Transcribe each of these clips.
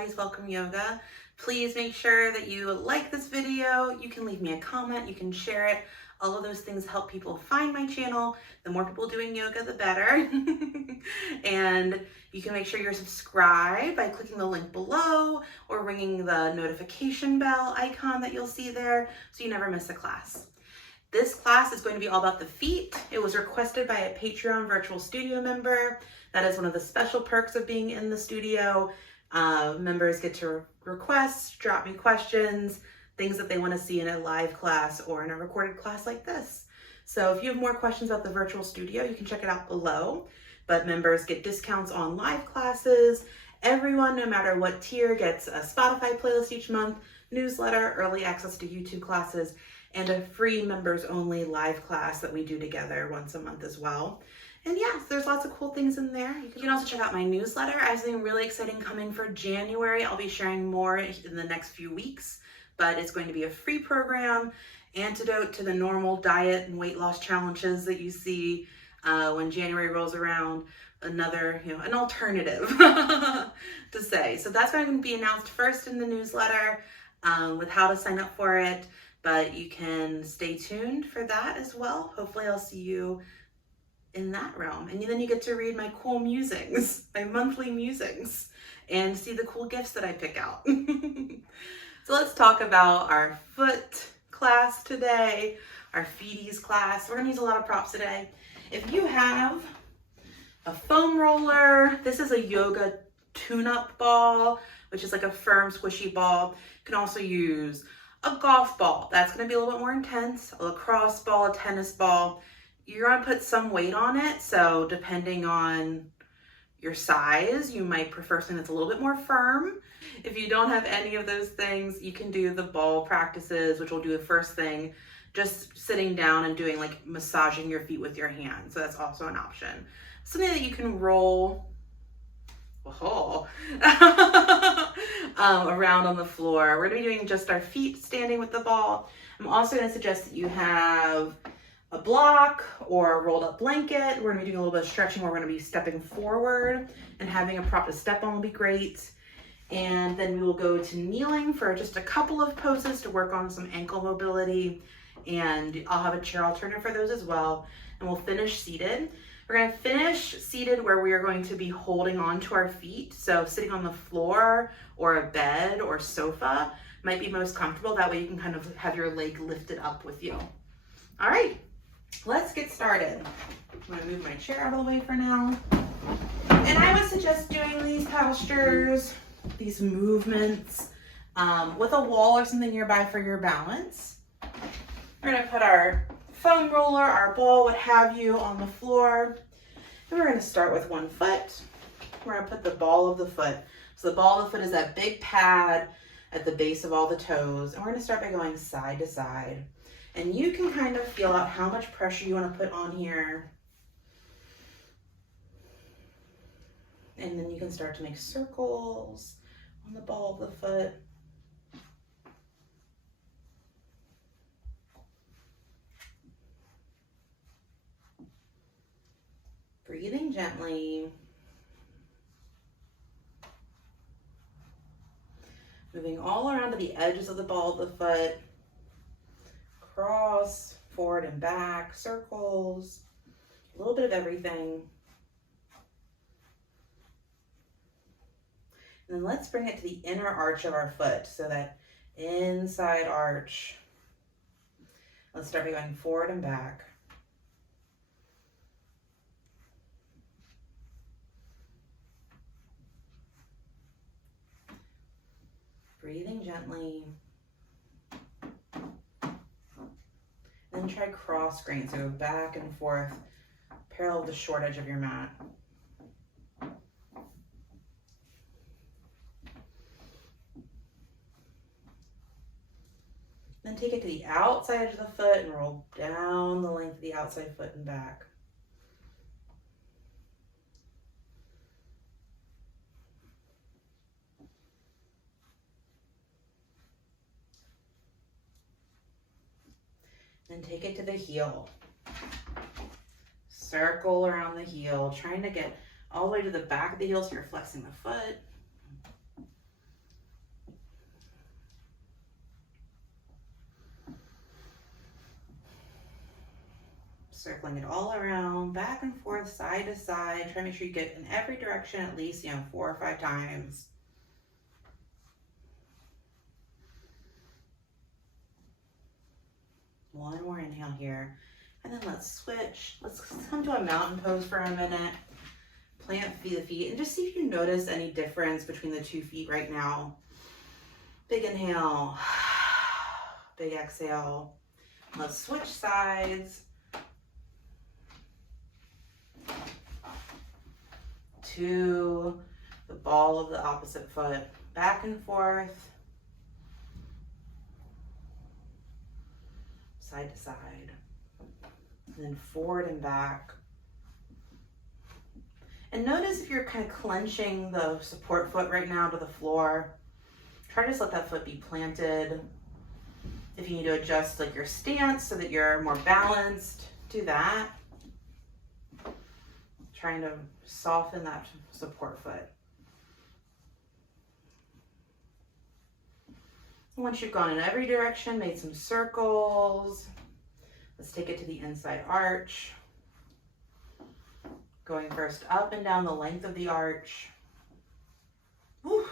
Bodies Welcome Yoga. Please make sure that you like this video. You can leave me a comment, you can share it. All of those things help people find my channel. The more people doing yoga, the better. And you can make sure you're subscribed by clicking the link below or ringing the notification bell icon that you'll see there so you never miss a class. This class is going to be all about the feet. It was requested by a Patreon virtual studio member. That is one of the special perks of being in the studio. Members get to request, drop me questions, things that they want to see in a live class or in a recorded class like this. So if you have more questions about the virtual studio, you can check it out below. But members get discounts on live classes. Everyone, no matter what tier, gets a Spotify playlist each month, newsletter, early access to YouTube classes, and a free members only live class that we do together once a month as well. And yes, there's lots of cool things in there. You can also check out my newsletter. I have something really exciting coming for January. I'll be sharing more in the next few weeks, but it's going to be a free program, antidote to the normal diet and weight loss challenges that you see when January rolls around. Another, an alternative to say. So that's going to be announced first in the newsletter with how to sign up for it, but you can stay tuned for that as well. Hopefully I'll see you in that realm. And then you get to read my cool musings, my monthly musings, and see the cool gifts that I pick out. So let's talk about our foot class today, our feeties class. We're gonna use a lot of props today. If you have a foam roller, this is a yoga tune-up ball, which is like a firm, squishy ball. You can also use a golf ball. That's gonna be a little bit more intense, a lacrosse ball, a tennis ball. You're gonna put some weight on it, so depending on your size, you might prefer something that's a little bit more firm. If you don't have any of those things, you can do the ball practices, which we'll do the first thing, just sitting down and doing like massaging your feet with your hands. So that's also an option. Something that you can roll around on the floor. We're gonna be doing just our feet standing with the ball. I'm also gonna suggest that you have a block or a rolled up blanket. We're gonna be doing a little bit of stretching where we're gonna be stepping forward, and having a prop to step on will be great. And then we will go to kneeling for just a couple of poses to work on some ankle mobility. And I'll have a chair alternative for those as well. And we'll finish seated. We're gonna finish seated where we are going to be holding on to our feet. So sitting on the floor or a bed or sofa might be most comfortable. That way you can kind of have your leg lifted up with you. All right. Let's get started. I'm gonna move my chair out of the way for now. And I would suggest doing these postures, these movements, with a wall or something nearby for your balance. We're gonna put our foam roller, our ball, what have you, on the floor. And we're gonna start with one foot. We're gonna put the ball of the foot. So the ball of the foot is that big pad at the base of all the toes. And we're gonna start by going side to side. And you can kind of feel out how much pressure you want to put on here. And then you can start to make circles on the ball of the foot. Breathing gently. Moving all around to the edges of the ball of the foot. Cross, forward and back, circles, a little bit of everything. And then let's bring it to the inner arch of our foot, so that inside arch. Let's start by going forward and back. Breathing gently. Then try cross grain, so go back and forth, parallel with the short edge of your mat. Then take it to the outside edge of the foot and roll down the length of the outside foot and back. Then take it to the heel. Circle around the heel, trying to get all the way to the back of the heel so you're flexing the foot. Circling it all around, back and forth, side to side. Try to make sure you get in every direction at least, 4 or 5 times. One more inhale here. And then let's switch. Let's come to a mountain pose for a minute. Plant the feet and just see if you notice any difference between the 2 feet right now. Big inhale, big exhale. Let's switch sides. To the ball of the opposite foot. Back and forth. Side to side. And then forward and back. And notice if you're kind of clenching the support foot right now to the floor. Try to just let that foot be planted. If you need to adjust like your stance so that you're more balanced, do that. Trying to soften that support foot. Once you've gone in every direction, made some circles, let's take it to the inside arch. Going first up and down the length of the arch. Whew.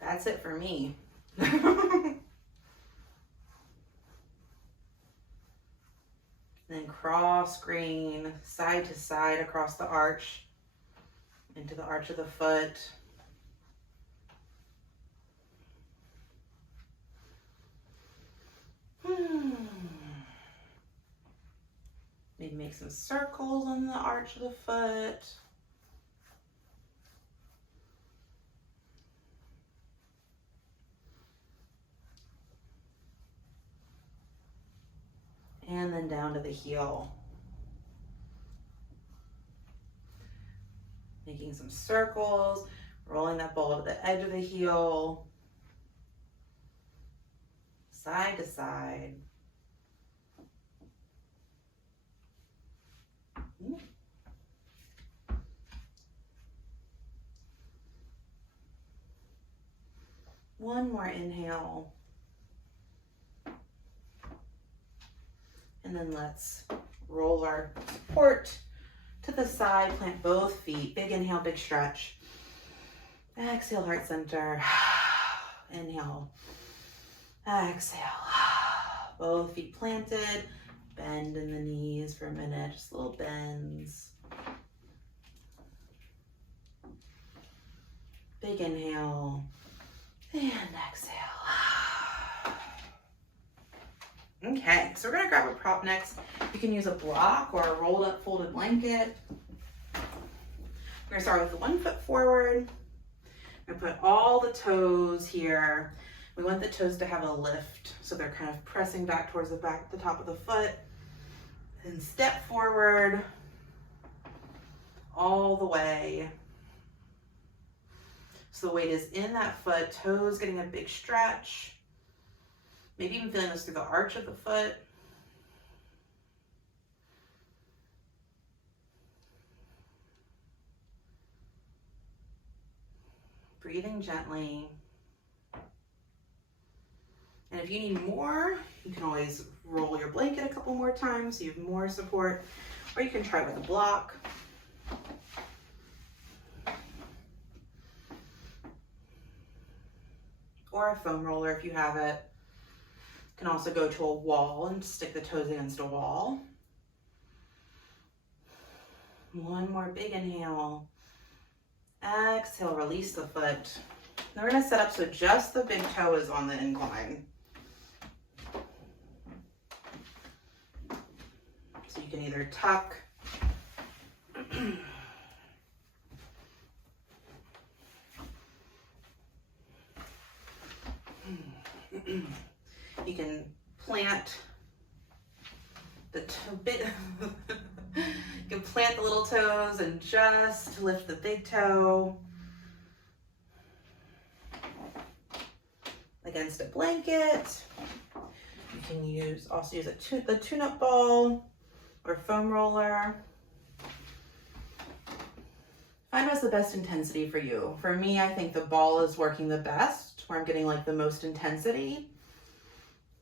That's it for me. Then cross grain, side to side across the arch, into the arch of the foot. Maybe make some circles on the arch of the foot. And then down to the heel. Making some circles, rolling that ball to the edge of the heel. Side to side. One more inhale. And then let's roll our support to the side, plant both feet. Big inhale, big stretch. Exhale, heart center. Inhale. Exhale. Both feet planted. Bend in the knees for a minute, just little bends. Big inhale and exhale. Okay, so we're gonna grab a prop next. You can use a block or a rolled up folded blanket. We're gonna start with 1 foot forward. I'm gonna put all the toes here. We want the toes to have a lift, so they're kind of pressing back towards the top of the foot. And step forward all the way. So the weight is in that foot, toes getting a big stretch. Maybe even feeling this through the arch of the foot. Breathing gently. And if you need more, you can always roll your blanket a couple more times so you have more support, or you can try with a block. Or a foam roller if you have it. You can also go to a wall and stick the toes against a wall. One more big inhale. Exhale, release the foot. Now we're gonna set up so just the big toe is on the incline. So you can either tuck you can plant the you can plant the little toes and just lift the big toe against a blanket. You can also use the tune-up ball or foam roller. Find what's the best intensity for you. For me, I think the ball is working the best, where I'm getting like the most intensity.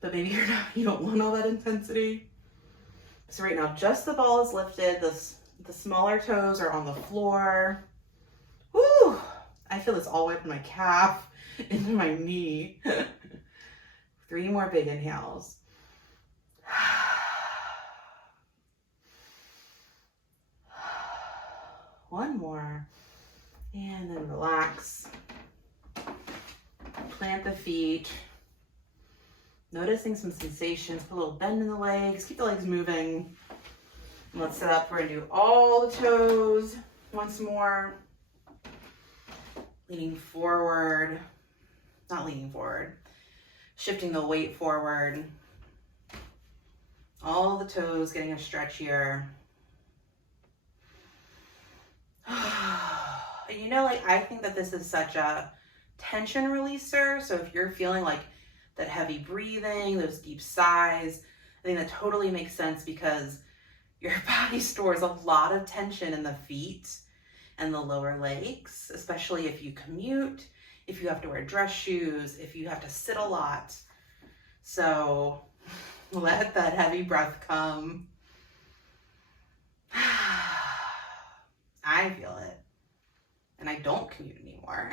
But maybe you don't want all that intensity. So right now, just the ball is lifted. The smaller toes are on the floor. Woo! I feel this all the way up in my calf, into my knee. 3 more big inhales. One more. And then relax. Plant the feet. Noticing some sensations. Put a little bend in the legs. Keep the legs moving. And let's set up. We're going to do all the toes once more. Leaning forward. Not leaning forward. Shifting the weight forward. All the toes getting a stretch here. You know, like, I think that this is such a tension releaser. So if you're feeling like that heavy breathing, those deep sighs, I think that totally makes sense, because your body stores a lot of tension in the feet and the lower legs, especially if you commute, if you have to wear dress shoes, if you have to sit a lot. So let that heavy breath come. I feel it. And I don't commute anymore.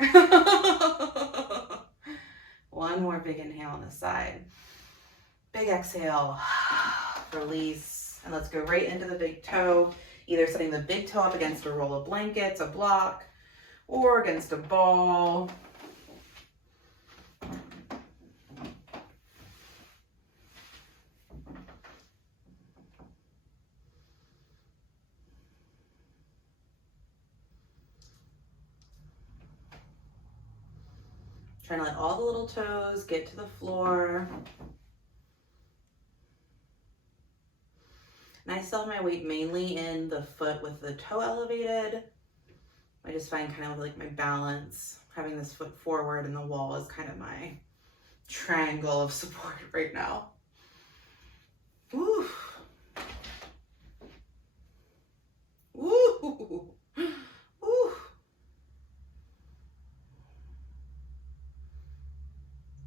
One more big inhale on the side. Big exhale. Release. And let's go right into the big toe. Either setting the big toe up against a roll of blankets, a block, or against a ball. Trying to let all the little toes get to the floor. And I still have my weight mainly in the foot with the toe elevated. I just find kind of like my balance, having this foot forward and the wall is kind of my triangle of support right now. Woo. Woo. Woo.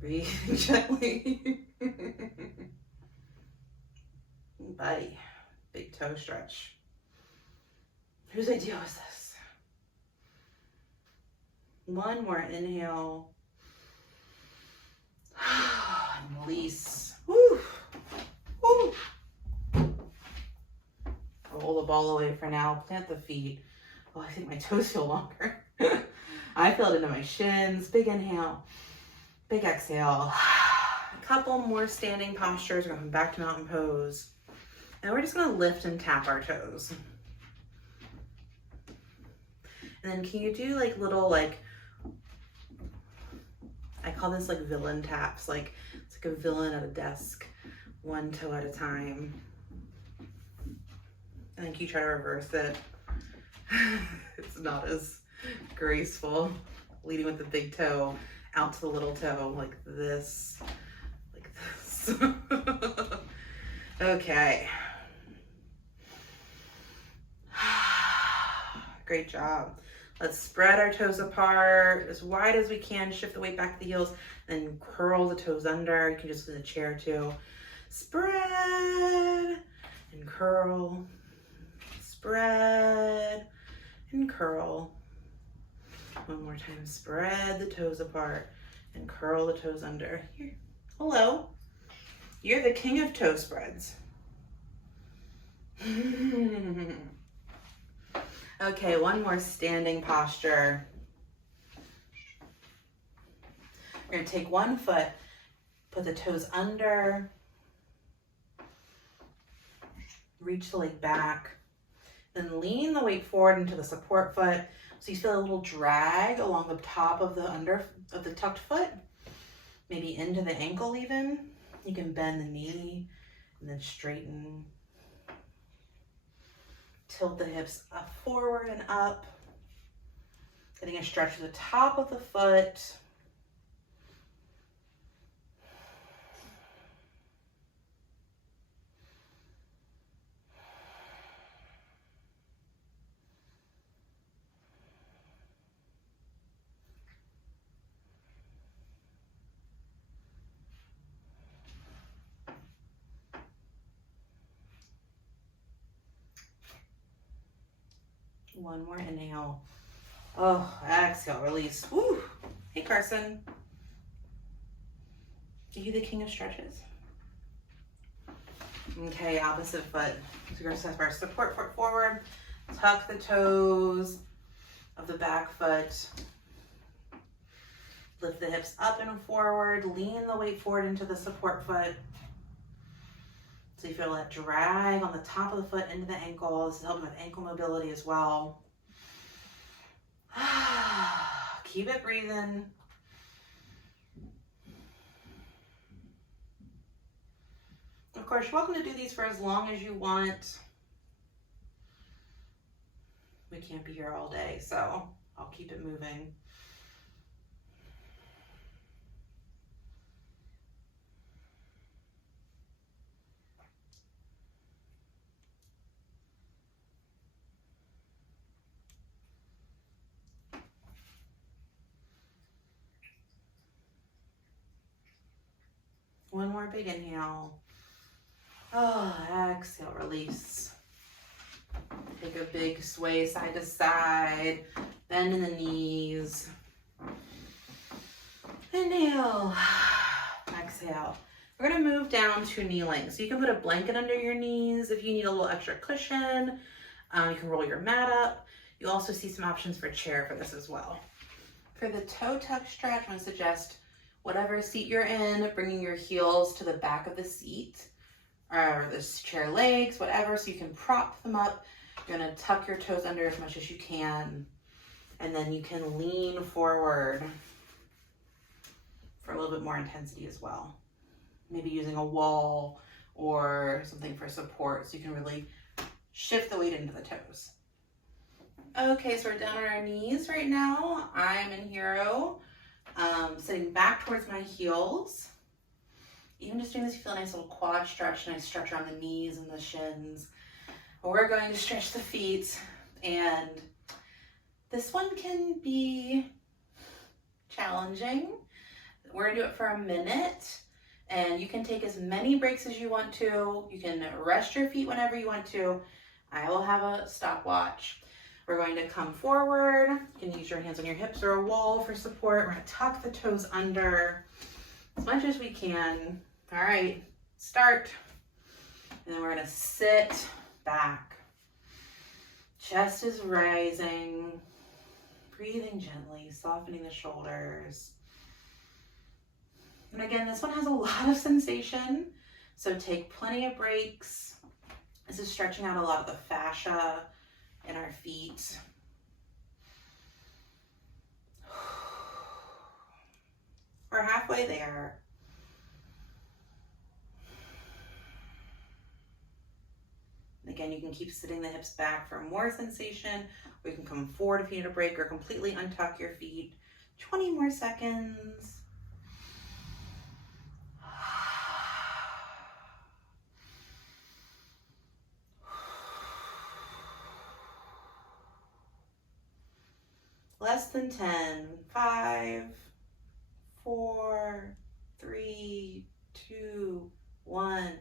Breathe gently. Buddy, big toe stretch. Whose idea was this? One more inhale. And release. Woo. Woo. Roll the ball away for now. Plant the feet. Oh, I think my toes feel longer. I feel it into my shins. Big inhale. Big exhale. A couple more standing postures. We're going back to mountain pose. And we're just going to lift and tap our toes. And then can you do like little, like, I call this like villain taps. Like, it's like a villain at a desk, one toe at a time. And then can you try to reverse it? It's not as graceful. Leading with the big toe out to the little toe, like this, like this. Okay. Great job. Let's spread our toes apart as wide as we can. Shift the weight back to the heels, then curl the toes under. You can just do the chair too. Spread and curl. Spread and curl. One more time. Spread the toes apart and curl the toes under. Here. Hello. You're the king of toe spreads. Okay, one more standing posture. We're going to take one foot, put the toes under, reach the leg back, then lean the weight forward into the support foot. So you feel a little drag along the top of the tucked foot, maybe into the ankle even. You can bend the knee and then straighten. Tilt the hips up, forward and up. Getting a stretch to the top of the foot. One more inhale. Oh, exhale, release. Woo. Hey, Carson. Are you the king of stretches? Okay, opposite foot. So you're going to step our support foot forward. Tuck the toes of the back foot. Lift the hips up and forward. Lean the weight forward into the support foot. So you feel that drag on the top of the foot into the ankle. This is helping with ankle mobility as well. Keep it breathing. Of course, you're welcome to do these for as long as you want. We can't be here all day, so I'll keep it moving. One more big inhale. Oh, exhale, release. Take a big sway side to side, bend in the knees. Inhale, exhale. We're gonna move down to kneeling. So you can put a blanket under your knees if you need a little extra cushion. You can roll your mat up. You also see some options for chair for this as well. For the toe tuck stretch, I want to suggest whatever seat you're in, bringing your heels to the back of the seat or the chair legs, whatever, so you can prop them up. You're gonna tuck your toes under as much as you can, and then you can lean forward for a little bit more intensity as well. Maybe using a wall or something for support so you can really shift the weight into the toes. Okay, so we're down on our knees right now. I'm in hero, sitting back towards my heels. Even just doing this, you feel a nice little quad stretch, nice stretch around the knees and the shins. We're going to stretch the feet, and this one can be challenging. We're gonna do it for a minute, and you can take as many breaks as you want to. You can rest your feet whenever you want to. I will have a stopwatch. We're going to come forward. You can use your hands on your hips or a wall for support. We're gonna tuck the toes under as much as we can. All right, start. And then we're gonna sit back. Chest is rising. Breathing gently, softening the shoulders. And again, this one has a lot of sensation, so take plenty of breaks. This is stretching out a lot of the fascia in our feet. We're halfway there. Again, you can keep sitting the hips back for more sensation, or you can come forward if you need a break, or completely untuck your feet. 20 more seconds. Less than 10. 5, 4, 3, 2, 1.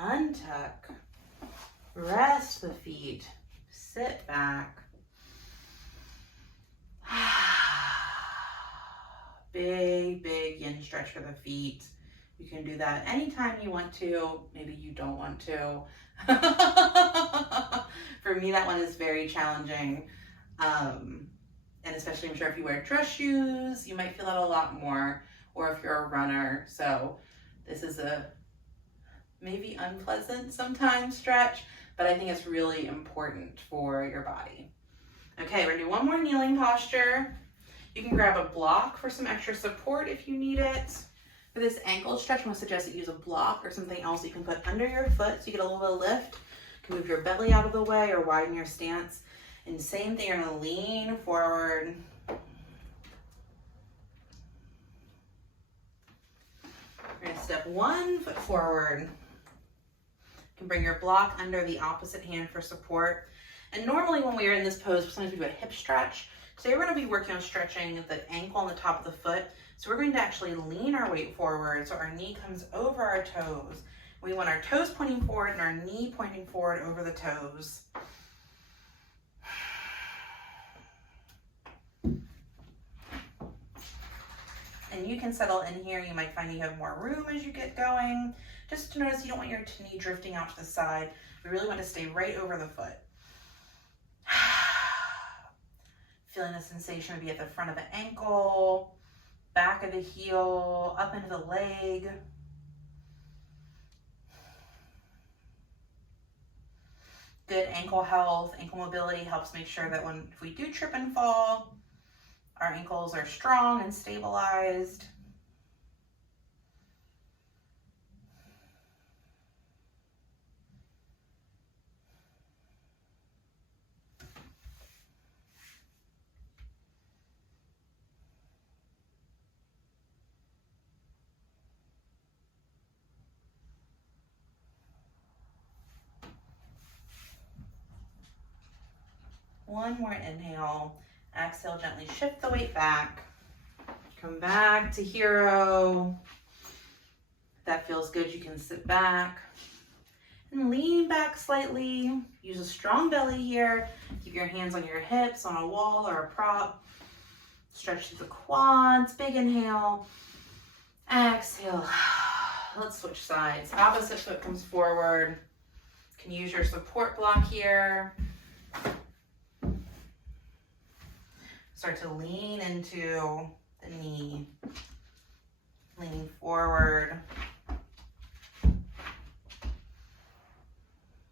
Untuck. Rest the feet. Sit back. Big, big yin stretch for the feet. You can do that anytime you want to. Maybe you don't want to. For me, that one is very challenging. And especially, I'm sure if you wear dress shoes, you might feel that a lot more, or if you're a runner. So this is a maybe unpleasant sometimes stretch, but I think it's really important for your body. Okay, we're gonna do one more kneeling posture. You can grab a block for some extra support if you need it. For this ankle stretch, I'm gonna suggest that you use a block or something else you can put under your foot so you get a little bit of lift. You can move your belly out of the way or widen your stance. And same thing, you're gonna lean forward. We're gonna step 1 foot forward. You can bring your block under the opposite hand for support. And normally when we are in this pose, sometimes we do a hip stretch. Today we're gonna be working on stretching the ankle on the top of the foot. So we're going to actually lean our weight forward so our knee comes over our toes. We want our toes pointing forward and our knee pointing forward over the toes. And you can settle in here. You might find you have more room as you get going. Just to notice you don't want your knee drifting out to the side. We really want to stay right over the foot. Feeling the sensation maybe at the front of the ankle, back of the heel, up into the leg. Good ankle health, ankle mobility helps make sure that if we do trip and fall, our ankles are strong and stabilized. One more inhale. Exhale, gently shift the weight back. Come back to hero. If that feels good, you can sit back and lean back slightly. Use a strong belly here. Keep your hands on your hips, on a wall or a prop. Stretch through the quads. Big inhale. Exhale. Let's switch sides. Opposite foot comes forward. You can use your support block here. Start to lean into the knee, leaning forward.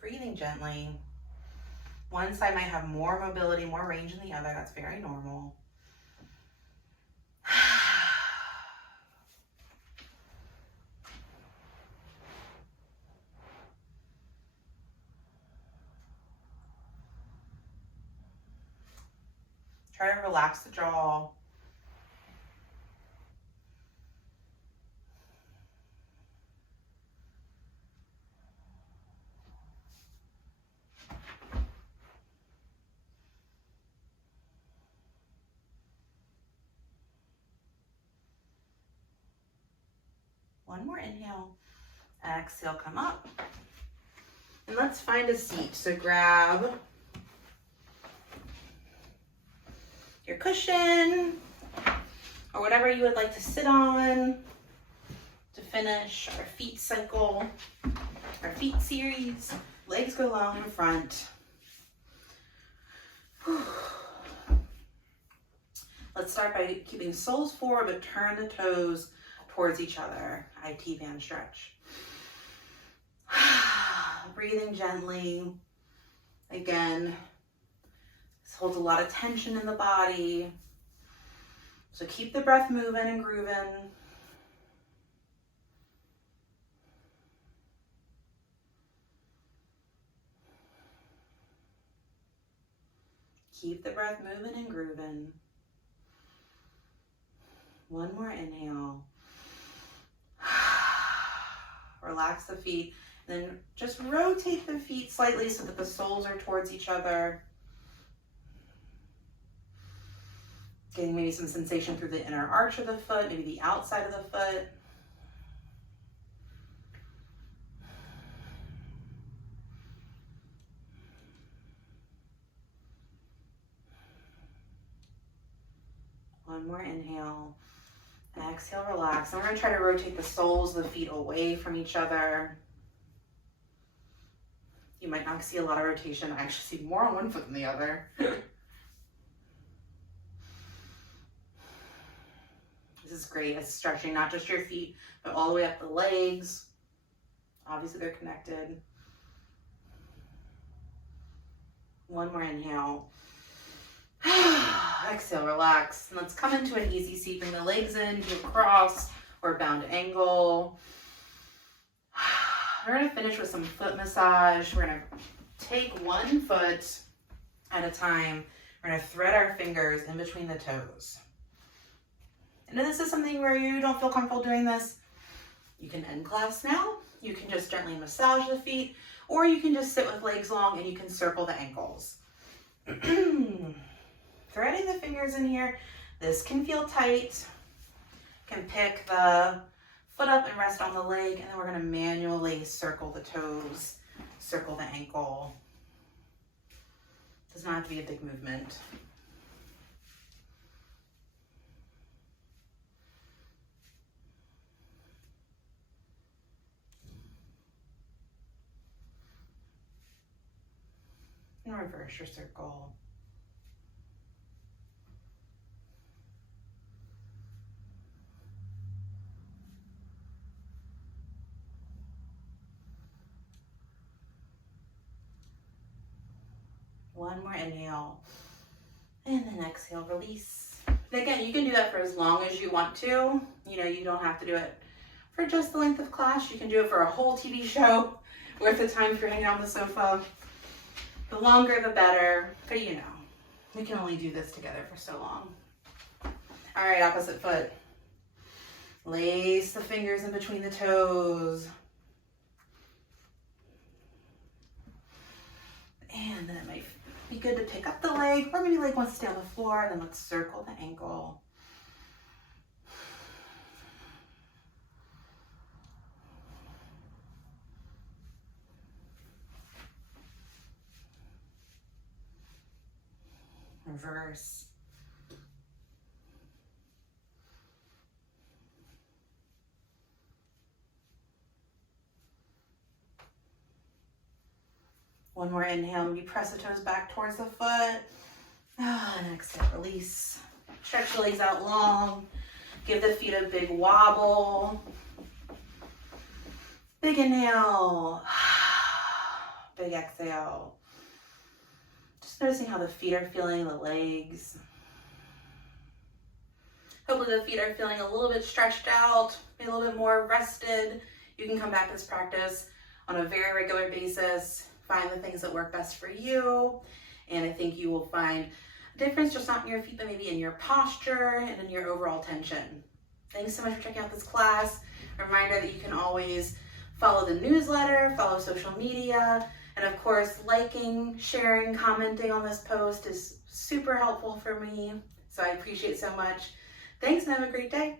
Breathing gently. One side might have more mobility, more range than the other. That's very normal. Try to relax the jaw. One more inhale. Exhale, come up. And let's find a seat. So grab your cushion or whatever you would like to sit on to finish our feet cycle, our feet series. Legs go long in front. Let's start by keeping soles forward, but turn the toes towards each other. IT band stretch. Breathing gently. Again, this holds a lot of tension in the body. So keep the breath moving and grooving. Keep the breath moving and grooving. One more inhale. Relax the feet. Then just rotate the feet slightly so that the soles are towards each other. Getting maybe some sensation through the inner arch of the foot, maybe the outside of the foot. One more inhale. Exhale, relax. And we're going to try to rotate the soles of the feet away from each other. You might not see a lot of rotation. I actually see more on one foot than the other. This is great. It's stretching not just your feet, but all the way up the legs. Obviously, they're connected. One more inhale. Exhale, relax. And let's come into an easy seat. Bring the legs in to a cross or a bound angle. We're going to finish with some foot massage. We're going to take one foot at a time. We're going to thread our fingers in between the toes. And if this is something where you don't feel comfortable doing this, you can end class now. You can just gently massage the feet, or you can just sit with legs long and you can circle the ankles. Threading the fingers in here. This can feel tight. You can pick the foot up and rest on the leg, and then we're going to manually circle the toes, circle the ankle. Does not have to be a big movement. And reverse your circle. One more inhale. And then exhale, release. And again, you can do that for as long as you want to. You know, you don't have to do it for just the length of class. You can do it for a whole TV show worth of time if you're hanging out on the sofa. The longer, the better. But you know, we can only do this together for so long. All right, opposite foot. Lace the fingers in between the toes. And then it might be good to pick up the leg, or maybe leg wants to stay on the floor, and then let's circle the ankle. Reverse. One more inhale, maybe press the toes back towards the foot. And exhale, release. Stretch the legs out long. Give the feet a big wobble. Big inhale. Big exhale. Just noticing how the feet are feeling, the legs. Hopefully the feet are feeling a little bit stretched out, maybe a little bit more rested. You can come back to this practice on a very regular basis. Find the things that work best for you. And I think you will find a difference, just not in your feet, but maybe in your posture and in your overall tension. Thanks so much for checking out this class. A reminder that you can always follow the newsletter, follow social media, and of course, liking, sharing, commenting on this post is super helpful for me. So I appreciate it so much. Thanks and have a great day.